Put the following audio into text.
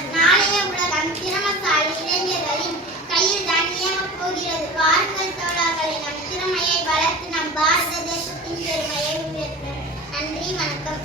நாளைய உலகம் திறமசாலி இளைஞர்களின் கையில் தான் இயங்கப் போகிறது. வாருங்கள் தோழர்களே, நம் திறமையை வளர்த்து நம் பாரத தேசத்தின் பெருமையை உயர்த்துவோம். நன்றி, வணக்கம்.